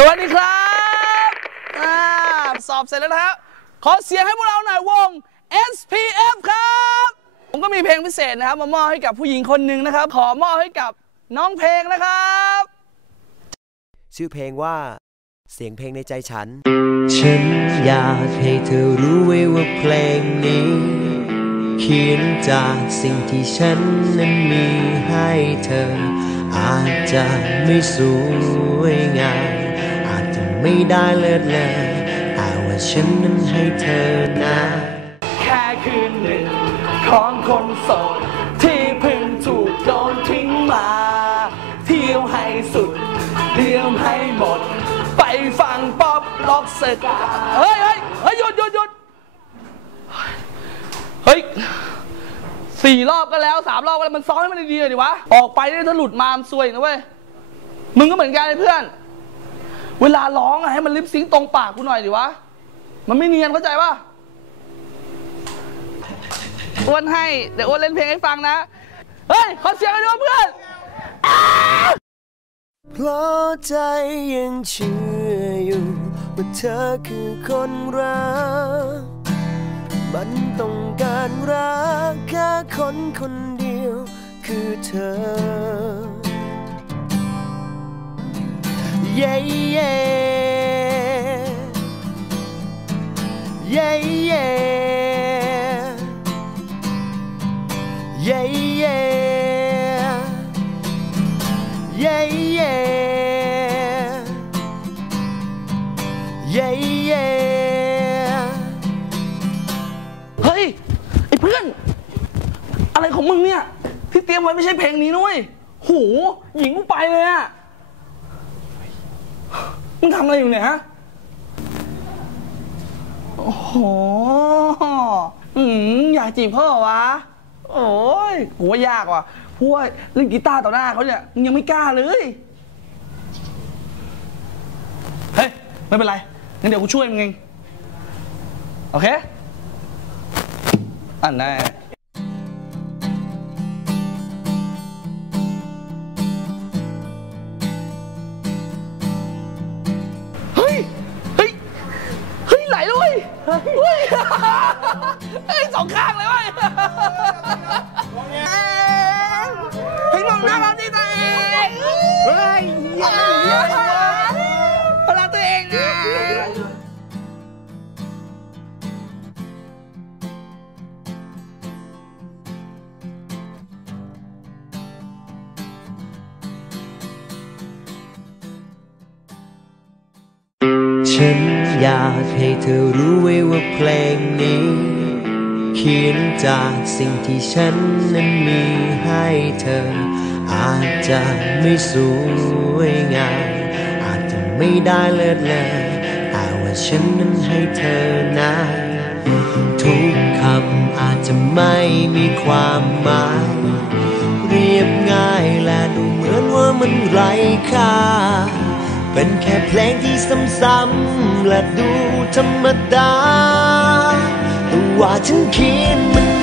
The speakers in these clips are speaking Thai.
สวัสดีครับอ่าสอบเสร็จแล้วนะครับ ขอเสียงให้พวกเราหน่อยวง SPF ครับ ผมก็มีเพลงพิเศษนะครับ มามอบให้กับผู้หญิงคนหนึ่งนะครับ ขอมอบให้กับน้องเพลงนะครับ ชื่อเพลงว่า เสียงเพลงในใจฉัน ฉันอยากให้เธอรู้ไว้ว่าเพลงนี้ เขียนจากสิ่งที่ฉันนั้นมีให้เธอ อาจจะไม่สวยงามอาจจะ ไม่ได้เลิศเลยแต่ว่าฉันนั้นให้เธอนะ แค่คืนหนึ่งของคนโสด ที่เพิ่งถูกโดนทิ้งมา เที่ยวให้สุดเที่ยวให้หมด ไปฟังป๊อปล็อกเสร็จเฮ้ยเฮ้ยเฮ้ยหยุดหยุดหยุดเฮ้ยสี่รอบก็แล้วสามรอบก็แล้วมันซ้อมให้มันดีๆหน่อยดิวะ ออกไปเนี่ยถ้าหลุดมามซวยนะเว้ย มึงก็เหมือนกันเลยเพื่อน เวลาร้องอะให้มันลิปซิงตรงปากกูหน่อยดิวะ มันไม่เนียนเข้าใจปะอ้วนให้ เดี๋ยวอ้วนเล่นเพลงให้ฟังนะ เฮ้ย ขอเสียงให้ด้วยเพื่อนเพราะใจยังเชื่ออยู่ว่าเธอคือคนรัก มันต้องการรักแค่คนคนเดียวคือเธอ เย้เย้เย้เย้เย้เย้ Yeah, yeah. Yeah, yeah. เฮ้ย ไอ้เพื่อน อะไรของมึงเนี่ย ที่เตรียมไว้ไม่ใช่เพลงนี้นุ้ยโหหญิงกูไปเลยอะ มึงทำอะไรอยู่เนี่ยฮะ โอ้โหอืมอยากจีบเขาเหรอวะ โอ้ยกูว่ายากว่ะพว่าเล่นกีตาร์ต่อหน้าเขาเนี่ยมึงยังไม่กล้าเลย เฮ้ย ไม่เป็นไร งั้นเดี๋ยวกูช่วยมึงเอง โอเค อันแน่ องข้างเลยเว้ยเฮ้ยมองหน้าเราดิตัวเองเฮ้ยพลังตัวเองนะฉันอยากให้เธอรู้ไว้ว่าเพลงนี้ เขียนจากสิ่งที่ฉันนั้นมีให้เธอ อาจจะไม่สวยงามอาจจะไม่ได้เลิศเลยแต่ว่าฉันนั้นให้เธอนะทุกคำอาจจะไม่มีความหมาย เรียบง่ายและดูเหมือนว่ามันไร้ค่า เป็นแค่เพลงที่ซ้ำๆและดูธรรมดา ว่าฉันเขียนมัน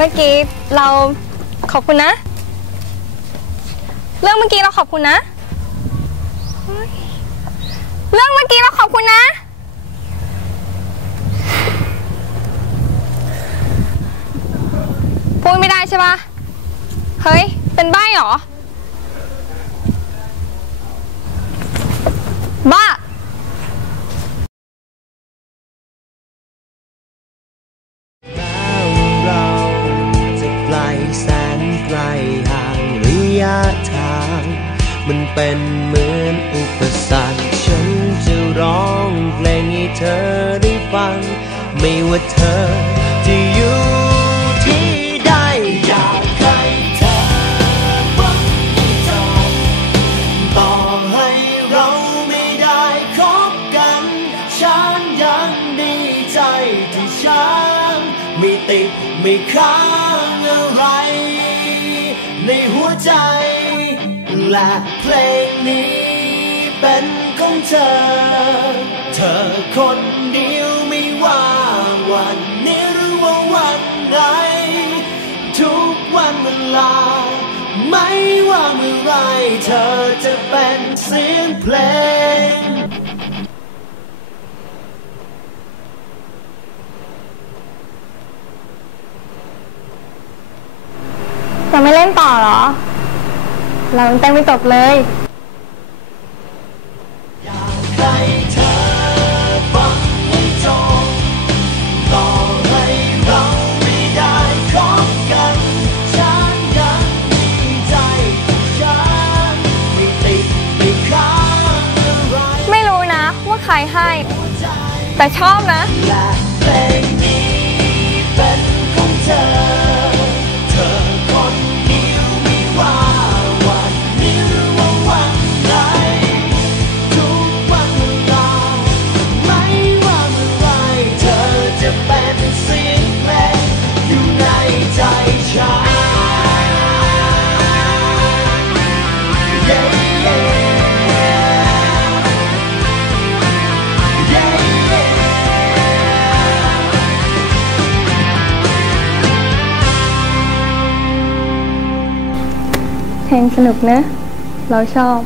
มื่อกี้เราขอบคุณนะ เรื่องเมื่อกี้เราขอบคุณนะ เรื่องเมื่อกี้เราขอบคุณนะ พูดไม่ได้ใช่ปะเฮ้ย เป็นใบ้เหรอ บ้า เป็นเหมือนอุปสรรคฉันจะร้องเพลงให้เธอได้ฟัง ไม่ว่าเธอจะอยู่ที่ใดอยากให้เธอฟังให้จบต่อให้เราไม่ได้คบกัน ฉันยังดีใจที่ฉันไม่ติดไม่ค้างอะไร ในหัวใจ และเพลงนี้เป็นของเธอ เธอคนเดียวไม่ว่าวันนี้หรือว่าวันไหนทุกวันเวลา ไม่ว่าเมื่อไรเธอจะเป็นเสียงเพลงจะไม่เล่นต่อเหรอ เรายังเต้นไม่จบเลยให้เธอฟังให้จบต่ไม่ได้คบกันฉันยังดีใครไม่รู้นะว่าใครให้ แต่ชอบนะ เพลงสนุกนะ เราชอบ